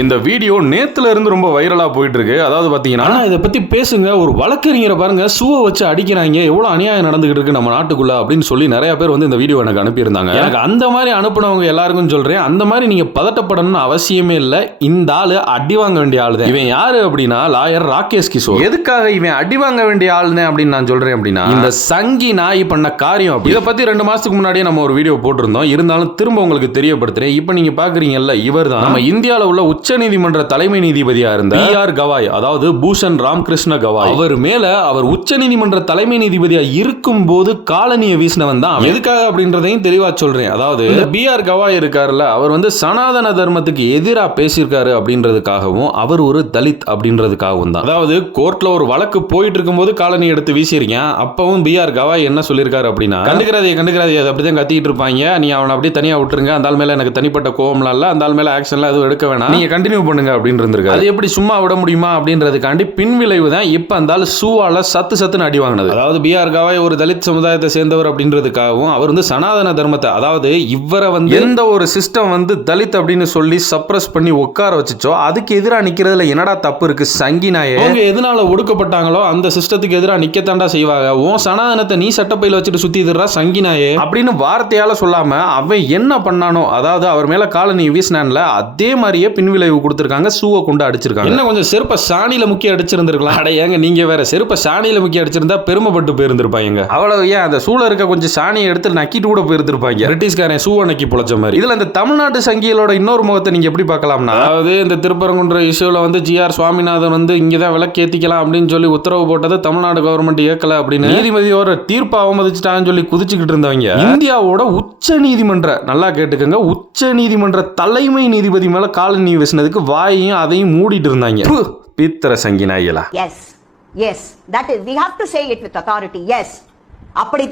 இந்த வீடியோ நேத்துல இருந்து ரொம்ப வைரலா போயிட்டு இருக்கு. அதாவது பாத்தீங்கன்னா இதை பத்தி பேசுங்க, ஒரு வழக்கறிஞரை பாருங்க சூவை வச்சு அடிக்கிறாங்க, எவ்வளவு அநியாயம் நடந்துகிட்டு இருக்கு நம்ம நாட்டுக்குள்ள அப்படின்னு சொல்லி நிறைய பேர் வந்து இந்த வீடியோ எனக்கு அனுப்பியிருந்தாங்க. எனக்கு அந்த மாதிரி அனுப்பினவங்க எல்லாருக்கும் சொல்றேன், அந்த மாதிரி நீங்க பதட்டப்படணும்னு அவசியமே இல்லை. இந்த ஆளு அடி வாங்க வேண்டிய ஆள் தான். இவன் யாரு அப்படின்னா லாயர் ராகேஷ் கிஷோர். எதுக்காக இவன் அடி வாங்க வேண்டிய ஆளுன்னு அப்படின்னு நான் சொல்றேன் அப்படின்னா, இந்த சங்கி நாய் பண்ண காரியம். இதை பத்தி 2 மாசத்துக்கு முன்னாடியே நம்ம ஒரு வீடியோ போட்டிருந்தோம். இருந்தாலும் திரும்ப உங்களுக்கு தெரியப்படுத்துறேன். இப்ப நீங்க பாக்குறீங்கல்ல, இவர் தான் நம்ம இந்தியாவில் உள்ள உச்சநீதிமன்ற தலைமை நீதிபதியா இருந்த பி.ஆர். கவாய், அதாவது பூஷன் ராமகிருஷ்ண கவாய். அவர் மேல அவர் உச்சநீதிமன்ற தலைமை நீதிபதியா இருக்கும் போது காலனியை வீசினவன் தான். எதுக்காக அப்படின்றதையும் தெளிவா சொல்றேன். அதாவது பி.ஆர். கவாய் இருக்காருல்ல, அவர் வந்து சனாதன தர்மத்துக்கு எதிராக பேசியிருக்காரு அப்படின்றதுக்காகவும் அவர் ஒரு தலித் அப்படின்றதுக்காகவும் தான். அதாவது கோர்ட்ல ஒரு வழக்கு போயிட்டு இருக்கும்போது காலனி எடுத்து வீசியிருக்கேன். அப்பவும் பி.ஆர். கவாய் என்ன சொல்லியிருக்காரு அப்படின்னா, கண்டுக்கிறாதே அது அப்படிதான் கத்திட்டு இருப்பாங்க, நீ அவனை அப்படியே தனியா விட்டுருங்க, அந்த ஆள் மேல எனக்கு தனிப்பட்ட கோவம்லாம் இல்ல, அந்த ஆள் மேல ஆக்ஷன்லாம் எதுவும் எடுக்க வேணாம், நீங்க கண்டினியூ பண்ணுங்க அப்படின்னு இருந்திருக்காரு. அது எப்படி சும்மா விட முடியுமா அப்படின்றதுக்காண்டி பின் விளைவு தான் இப்ப அந்த ஆள் சூவால சத்துன்னு அடி வாங்கினது. அதாவது பி.ஆர். கவாய் ஒரு தலித் சமுதாயத்தை சேர்ந்தவர் அப்படின்றதுக்காகவும் அவர் வந்து சனாதன தர்மத்தை, அதாவது இவரை வந்து எந்த ஒரு சிஸ்டம் வந்து தலித் அப்படின்னு சொல்லி சப்ரஸ் பண்ணி உட்கார வச்சுச்சோ அதுக்கு எதிராக நிக்கிறதுல என்னடா தப்பு இருக்கு சங்கி நாயே? அவங்க எதனால ஒடுக்கப்பட்டாங்களோ அந்த சிஸ்டத்துக்கு எதிராக நிக்கத்தாண்டா செய்வாங்க. உன் சனாதனத்தை நீ சட்டப்பையில வச்சுட்டு சுத்தி தர்றா சங்கி நாயே அப்படின்னு வார்த்தையால சொல்லாம அவன் என்ன பண்ணானோ, அதாவது அவர் மேல காலனி வீசினான்ல அதே மாதிரியே பின்விளைவு கொடுத்திருக்காங்க. சூவை கொண்டு அடிச்சிருக்காங்க. என்ன கொஞ்சம் செருப்ப சாணியில முக்கிய அடிச்சிருந்திருக்கலாம். அட ஏங்க நீங்க வேற, செருப்ப சாணியில முக்கிய அடிச்சிருந்தா பெருமைப்பட்டு போயிருந்திருப்பாங்க. அவ்வளவு ஏன் அந்த சூழ இருக்க கொஞ்சம் சாணியை எடுத்து நக்கிட்டு கூட போயிருந்திருப்பாங்க. பிரிட்டிஷ்காரன் சூவை நக்கி புழைச்ச மாதிரி. இதுல இந்த தமிழ்நாட்டு சங்கிகளோட இன்னொரு முகத்தை நீங்க எப்படி பார்க்கலாம்னா, அதாவது இந்த திருப்பரங்குன்ற இஷ்யூல வந்து ஜி.ஆர். சுவாமிநாதன் வந்து இங்கதான் விளக்கு ஏத்திக்கலாம் அப்படின்னு சொல்லி உத்தரவு போட்டது தமிழ்நாடு கவர்மெண்ட் ஏற்கல அப்படின்னு நீதிபதியோட தீர்ப்பை அவமதிச்சுட்டான்னு சொல்லி குதிச்சுக்கிட்டு இருந்தவங்க இந்தியாவோட உச்ச நீதிமன்ற, நல்லா கேட்டுக்கங்க, உச்ச நீதிமன்ற தலைமை நீதிபதி மேல காலனி வீசினதுக்கு வாயையும் அதையும் மூடிட்டு இருந்தாங்க. பித்திர சங்கி நாய்களா. Yes, that is, we have to say it with authority. Yes, அப்படி